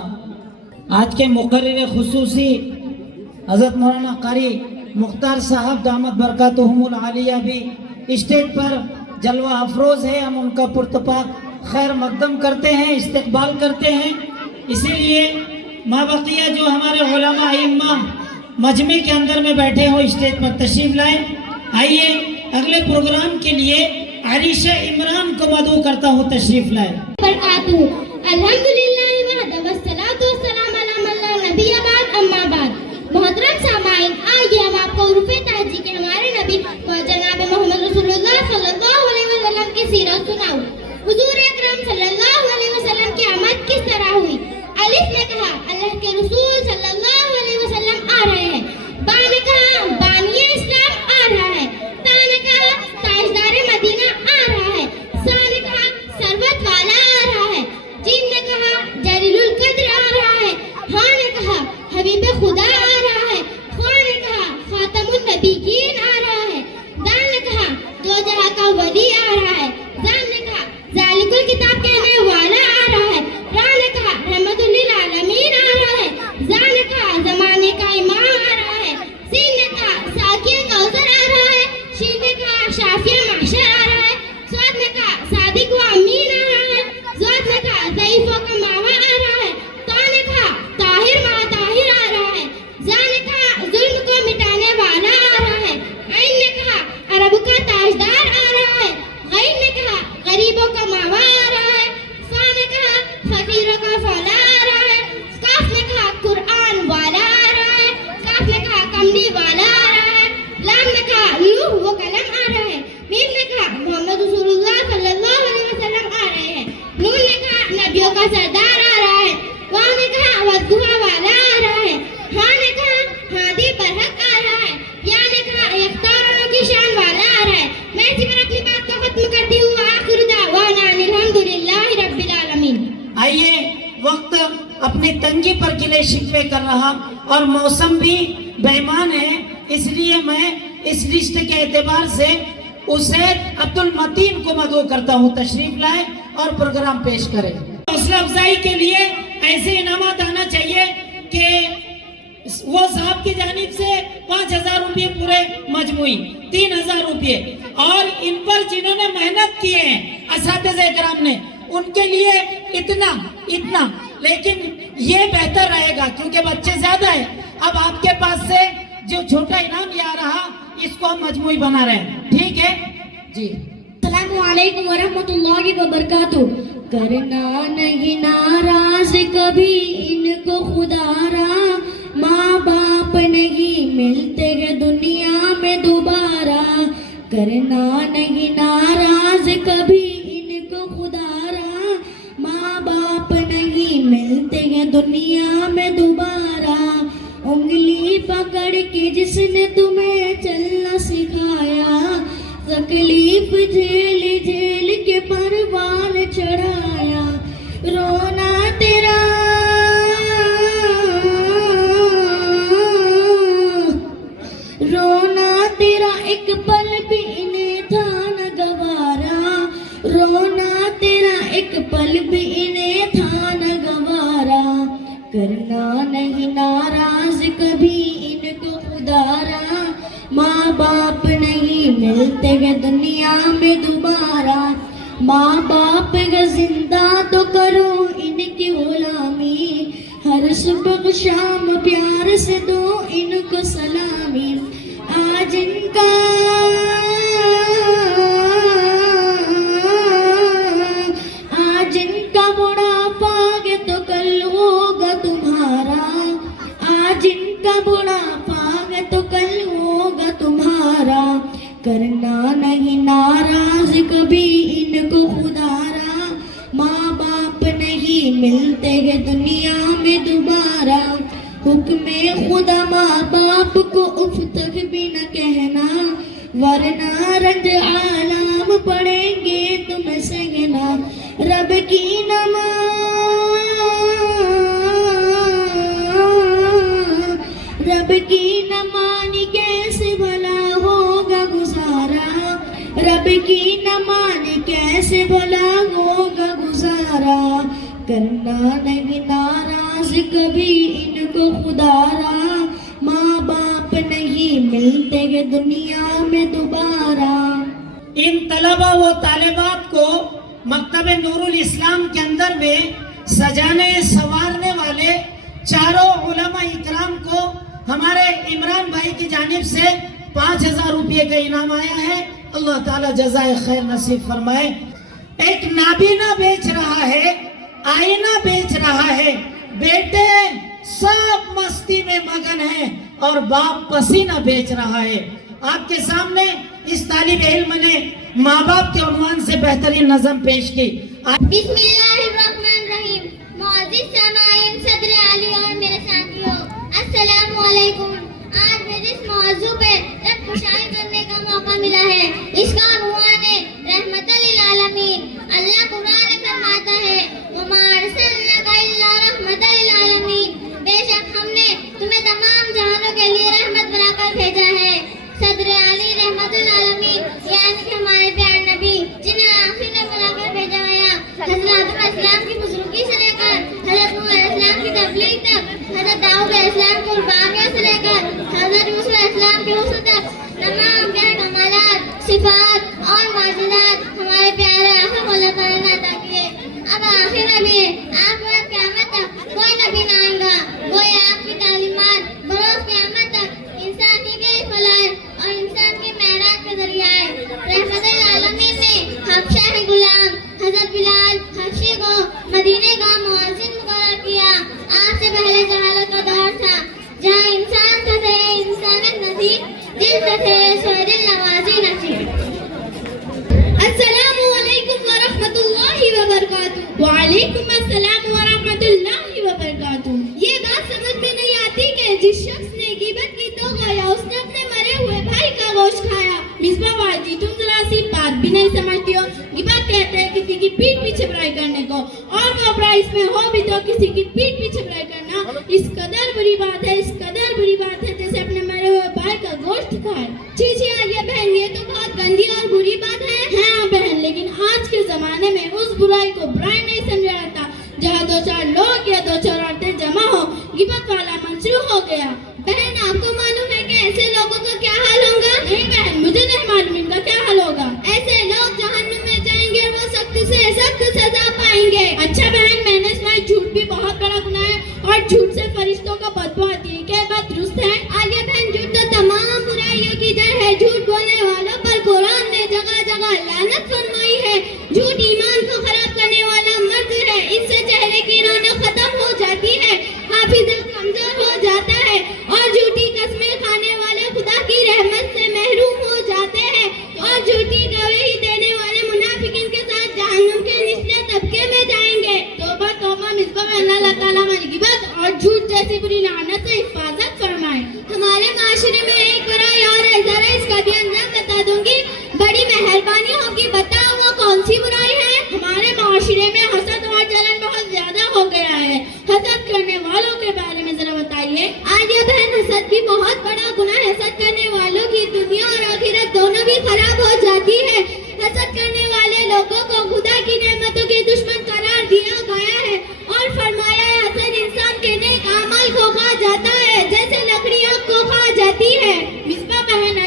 आज के मुकर्रिर खुसूसी हज़रत मौलाना कारी मुख्तार साहब दामत बरकातुहुमुल आलिया भी स्टेज पर जलवा अफरोज है। हम उनका पुरतपा खैर मकदम करते हैं, इस्तकबाल करते हैं। इसीलिए माबकिया जो हमारे उलमा इम्मा मजमे के अंदर में बैठे हो स्टेज पर तशरीफ लाएं। आइए अगले प्रोग्राम के लिए आरिशा इमरान को मदऊ करता हूँ, तशरीफ लाएं। अल्हम्दुलिल्लाह वहदा वस्सलातु वस्सलाम अला मन ला नबिय्य बाद अम्मा बाद। मोहतरम सामाईन, आइए हम आपको उर्फ़े ताजी के हमारे नबी जनाब मोहम्मद रसूलुल्लाह सल्लल्लाहु अलैहि वसल्लम की सीरत सुनाऊं। हुजूर अकरम सल्लल्लाहु अलैहि वसल्लम की आमद किस तरह हुई। अलिफ ने कहा अल्लाह के रसूल सल्लल्लाहु अलैहि वसल्लम आ रहे हैं। बा ने कहा बानिए इस्लाम आ रहा है। ता ने कहा ताजदार मदीना आ रहा है। सा ने कहा सरबत वाला आ रहा है। जीन ने कहा जलीलुल कद्र आ रहा है। हा ने कहा हबीब खुदा आ रहा है। खा ने कहा खातमुन नबीयीन आ रहा है। दाल ने कहा दो जहां का वली आ रहा है। जान ने कहा जालिकुल किताब कहने वाला आ रहा है। रा ने कहा रहमतुल लिल आलमीन आ रहा है। जा ने कहा जमाने का इमाम आ रहा है। सीन ने कहा साकिया कौसर आ रहा है। शीन ने कहा शाफिया महशर आ रहा है। स्वाद ने कहा सादिक व अमीन आ रहा है। ज़ात ने कहा ज़ईफ़ों का मावा आ रहा है। ता ने कहा ताहिर मा ताहिर आ रहा है। जा ने कहा जुल्म को मिटाने वाला आ रहा है। ऐन ने कहा अरब का ताजदार आ रहा है। गैन ने कहा गरीबों का मावा आ रहा है। फा ने कहा फकीरों का फौला आ रहा है। काफ ने कहा कुरान वाला आ रहा है। काफ ने कहा कमली वाला आ रहा है। लाम ने कहा लूह व कलम आ रहा है। मीम ने कहा मोहम्मद रसूलुल्लाह सल्लल्लाहु अलैहि वसल्लम आ रहे हैं। नून ने कहा नबियों का सरदार आ रहा है। वाह ने कहा वद्दुआ वाला आ रहा है। हाँ ने कहा हादी बरहक आ रहा है। या ने कहा इख्तियारों की शान वाला आ रहा है। मैं इसी पर अपनी बात को खत्म करती हूँ। आखिर दावाना अल्हम्दुलिल्लाहि रब्बिल आलमीन। आइए, वक्त अपनी तंगी पर गिले शिकवे कर रहा और मौसम भी बेईमान है, इसलिए मैं इस लिस्ट के एतबार से उसैद अब्दुल मतीन को मदऊ करता हूँ, तशरीफ लाए और प्रोग्राम पेश करें। हौसला अफजाई के लिए ऐसे इनामात आना चाहिए कि वो साहब की जानिब से 5,000 रुपये पूरे मजमुई, 3,000 रुपये, और इन पर जिन्होंने मेहनत की है असातिज़ा इकराम ने, उनके लिए इतना। लेकिन ये बेहतर रहेगा क्योंकि बच्चे ज्यादा है। अब आपके पास से जो छोटा इनाम या रहा इसको हम मजमूई बना रहे हैं, ठीक है जी। अस्सलामुअलैकुम वरहमतुल्लाहि वबरकातुहू। करना नहीं नाराज कभी इनको खुदारा, माँ बाप नहीं मिलते हैं दुनिया में दोबारा। करना नहीं नाराज कभी इनको खुदारा, माँ बाप नहीं मिलते हैं दुनिया में दोबारा। उंगली पकड़ के जिसने तुम्हें चलना सिखाया, तकलीफ झेल झेल के परवान चढ़ाया। रोना तेरा एक पल भी इन्हें था न गवारा। रोना तेरा एक पल भी इन्हें था न गवारा। करना नहीं नाराज कभी इनको खुदारा, माँ बाप नहीं मिलते हैं दुनिया में दोबारा। माँ बाप का जिंदा तो करो इनकी गुलामी, हर सुबह शाम प्यार से दो इनको सलामी। आज इनका बुढ़ापा गे तो कल होगा तुम्हारा। आज इनका बुढ़ापा गे तो कल होगा तुम्हारा। करना नहीं नाराज कभी इनको खुदारा, माँ बाप नहीं मिलते हैं दुनिया में दोबारा। हुक्म खुदा माँ बाप को उफ तक भी न कहना, वरना रंज आलाम पड़ेंगे तुम सहना। रब की नमानी कैसे भला होगा गुजारा। रब की नमानी कैसे भला होगा गुजारा। करना नहीं नाराज कभी इनको खुदारा, माँ बाप नहीं मिलते हैं दुनिया में दोबारा। इन तलबा व तालिबात को मकतब नूरुल इस्लाम के अंदर में सजाने संवारने वाले चारों उलमा इकराम को हमारे इमरान भाई की जानिब से 5000 रुपये का इनाम आया है। अल्लाह ताला जज़ाए खैर नसीब फरमाए। एक नाबीना बेच रहा है, आईना बेच रहा है, बेटे सब मस्ती में मगन है और बाप पसीना बेच रहा है। आपके सामने इस तालिब इल्म ने माँ बाप के उन्वान से बेहतरीन नज़म पेश की। बिस्मिल्लाहिर्रहमानिर्रहीम। मुअज़्ज़िज़ सामाईन, सदर आली और मेरे साथियों, अस्सलामु अलैकुम। आज मुझे इस मौजू पे एक खुशाई करने का मौका मिला है। इसका उन्वान है रहमतल लिल आलमीन। अल्लाह कुरान में फरमाता है, वमा अरसलनाका इल्ला रहमतल लिल आलमीन। बेशक हमने तुम्हें तमाम जहानों के लिए रहमत बनाकर भेजा है। सदर आली रहमतुल आलमीन यानी कि हमारे प्यारे नबी जिन्हें आखिर में बनाकर भेजा गया। हज़रत इस्लाम की बुजुर्गी से लेकर हज़रत नूह अलैहिस्सलाम की तबलीग तक, हज़रत दाऊद अलैहिस्सलाम की कुर्बानियों से लेकर हज़रत मूसा अलैहिस्सलाम के हुस्न तक तमाम प्यारे कमालात, सिफात और माजिदात हमारे प्यारे आखिर मौला ताला ने अता किए। अब आखिर नबी है, आखिर क़यामत तक कोई नबी ना आएगा। कोई आपकी तालीमात बरोज़ क़यामत तक इंसानी के फलाह और इंसान के मेहराज का जरिया है। रहमतुल आलमीन ने हबशा के गुलाम हज़रत बिलाल हबशी को मदीने का मुअज्जिन मुकर्रर किया। आज से पहले जहालत का दौर था, जहाँ इंसान का थे इंसानियत न थी, दिल से थे सोदिल नवाजी न थी। अस्सलामु अलैकुम व रहमतुल्लाहि व बरकातुहू। वालेकुम अस्सलाम व रहमतुल्लाहि व बरकातुहू। ये बात समझ में नहीं आती कि जिस शख्स ने गिबत की तो गया, उसने अपने मरे हुए भाई का गोश्त खाया। मिसबा वाजी, तुम जरा सी बात भी नहीं समझती हो। गिबत कहते हैं किसी की पीठ पीछे बुराई करने को, और वो बुराई इसमें हो भी तो किसी की पीठ पीछे बुराई करना इस कदर बुरी बात है, इस कदर बुरी बात है जैसे अपने मरे हुए भाई का गोश्त खाए। छी आलिया बहन, ये तो बहुत गंदी और बुरी बात है। हाँ बहन, लेकिन आज के जमाने में उस बुराई को बुराई नहीं समझा जाता। जहाँ दो चार लोग या दो चार औरतें जमा हो, गिबत वाला मंशूर हो गया। बहन, आपको मालूम है कि ऐसे लोगों का क्या हाल होगा? नहीं बहन, मुझे नहीं मालूम इनका क्या हाल होगा। ऐसे लोग जहन्नुम में जाएंगे, वो सख्त से सख्त सजा पाएंगे। अच्छा बहन, मैंने सुना झूठ भी बहुत बड़ा गुनाह है और झूठ से फरिश्तों का बदबू आती है। क्या बात दुरुस्त है? आलिया बहन, झूठ तो करने वालों पर कुरान ने जगह जगह लानत फरमाई है। झूठ ईमान को खराब करने वाला मर्द है, इससे चेहरे की रौनक खत्म हो जाती है, हाफिज कमजोर हो जाता है और झूठी कस्में खाने वाले खुदा की रहमत से महरूम हो जाते हैं और झूठी गवाही देने वाले मुनाफिकीन के साथ जहन्नुम के निचले तबके में जाएंगे। तौबा तौबा, मिसबा अल्लाह ताला हमारी गिबत और झूठ जैसी बुरी लानत से हिफाजत फरमाए। हमारे माशरे में एक बुराई और है, जरा इसका भी अंजाम बता दूंगी, बड़ी मेहरबानी होगी। बताओ वो कौन सी बुराई है? हमारे माशरे में हसद और जलन बहुत ज्यादा हो गया है। हसद करने वालों के बारे में जरा बताइए। आलिया बहन, हसद भी बहुत बड़ा गुनाह है। हसद करने वालों की दुनिया और आखिरत दोनों भी खराब हो जाती है। हसद करने वाले लोगों को खुदा की नेमतों के दुश्मन करार दिया गया है और फरमाया है हसद इंसान के नेक अमल को खा जाता है जैसे लकड़ी आग को खा जाती है। मिसबा बहन,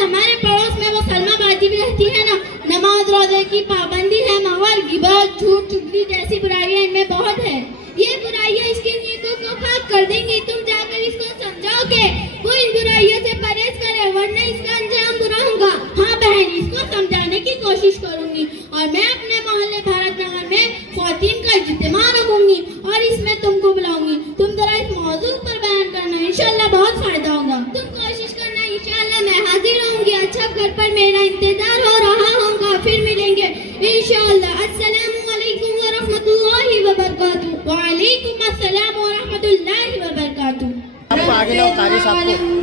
हमारे पड़ोस में वो सलमा बाजी भी रहती है ना, नमाज रोजे की पाबंदी है मगर गिबत झूठ चुगली जैसी बुराइयां इनमें बहुत है। ये बुराइयां इसकी नीयतों को खाक कर देंगी। तुम जाकर इसको समझाओ कि वो इन बुराइयों से परहेज करे वरना इसका अंजाम बुरा होगा। हाँ बहन, इसको समझाने की कोशिश करूंगी और मैं अपने मोहल्ले भारत नगर में ख्वातीन का इज्तिमा रखूंगी और इसमें तुमको बुलाऊंगी। तुम जरा इस मौजू पर बयान करना, इंशाल्लाह बहुत फायदा होगा। तुम कोशिश करना, इंशाल्लाह मैं हाजिर रहूंगी। अच्छा, घर पर मेरा इंतजार हो रहा होगा, फिर मिलेंगे इंशाल्लाह। अस्सलामु अलैकुम व रहमतुल्लाहि व बरकातहू। व अलैकुम अस्सलाम व रहमतुल्लाहि व बरकातहू।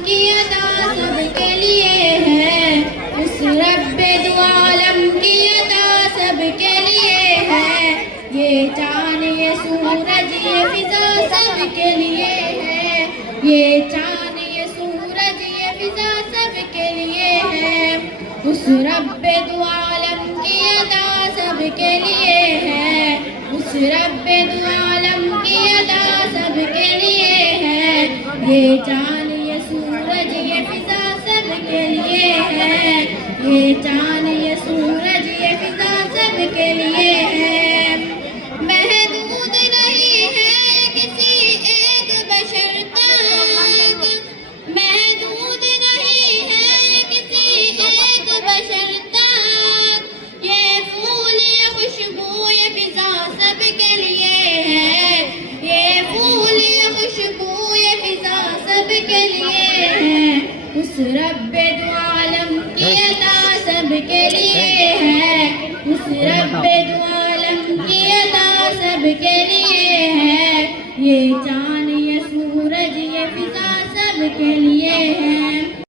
की अता सबके लिए है, उस रब्बे दो आलम की अता सबके लिए है। ये चांद ये सूरज ये फिजा सबके लिए है। ये चांद ये सूरज ये फिजा सबके लिए है। उस रब्बे दो आलम की अता सबके लिए है। उस रब्बे दो आलम की अता सबके लिए है। ये चांद ये सूरज ये फिजा सबके लिए है। ये चांद ये सूरज ये फिजा सबके लिए है। महदूद नहीं है किसी एक बशर तक, महदूद नहीं है किसी एक बशर तक। ये फूल ये खुशबू ये फिजा सबके लिए है। ये फूल ये खुशबू ये फिजा सबके लिए है। उस रब्बे दो आलम की अता सबके लिए है। उस रब्बे दो आलम की अता सबके लिए है। ये चांद ये सूरज ये फिजा सबके लिए है।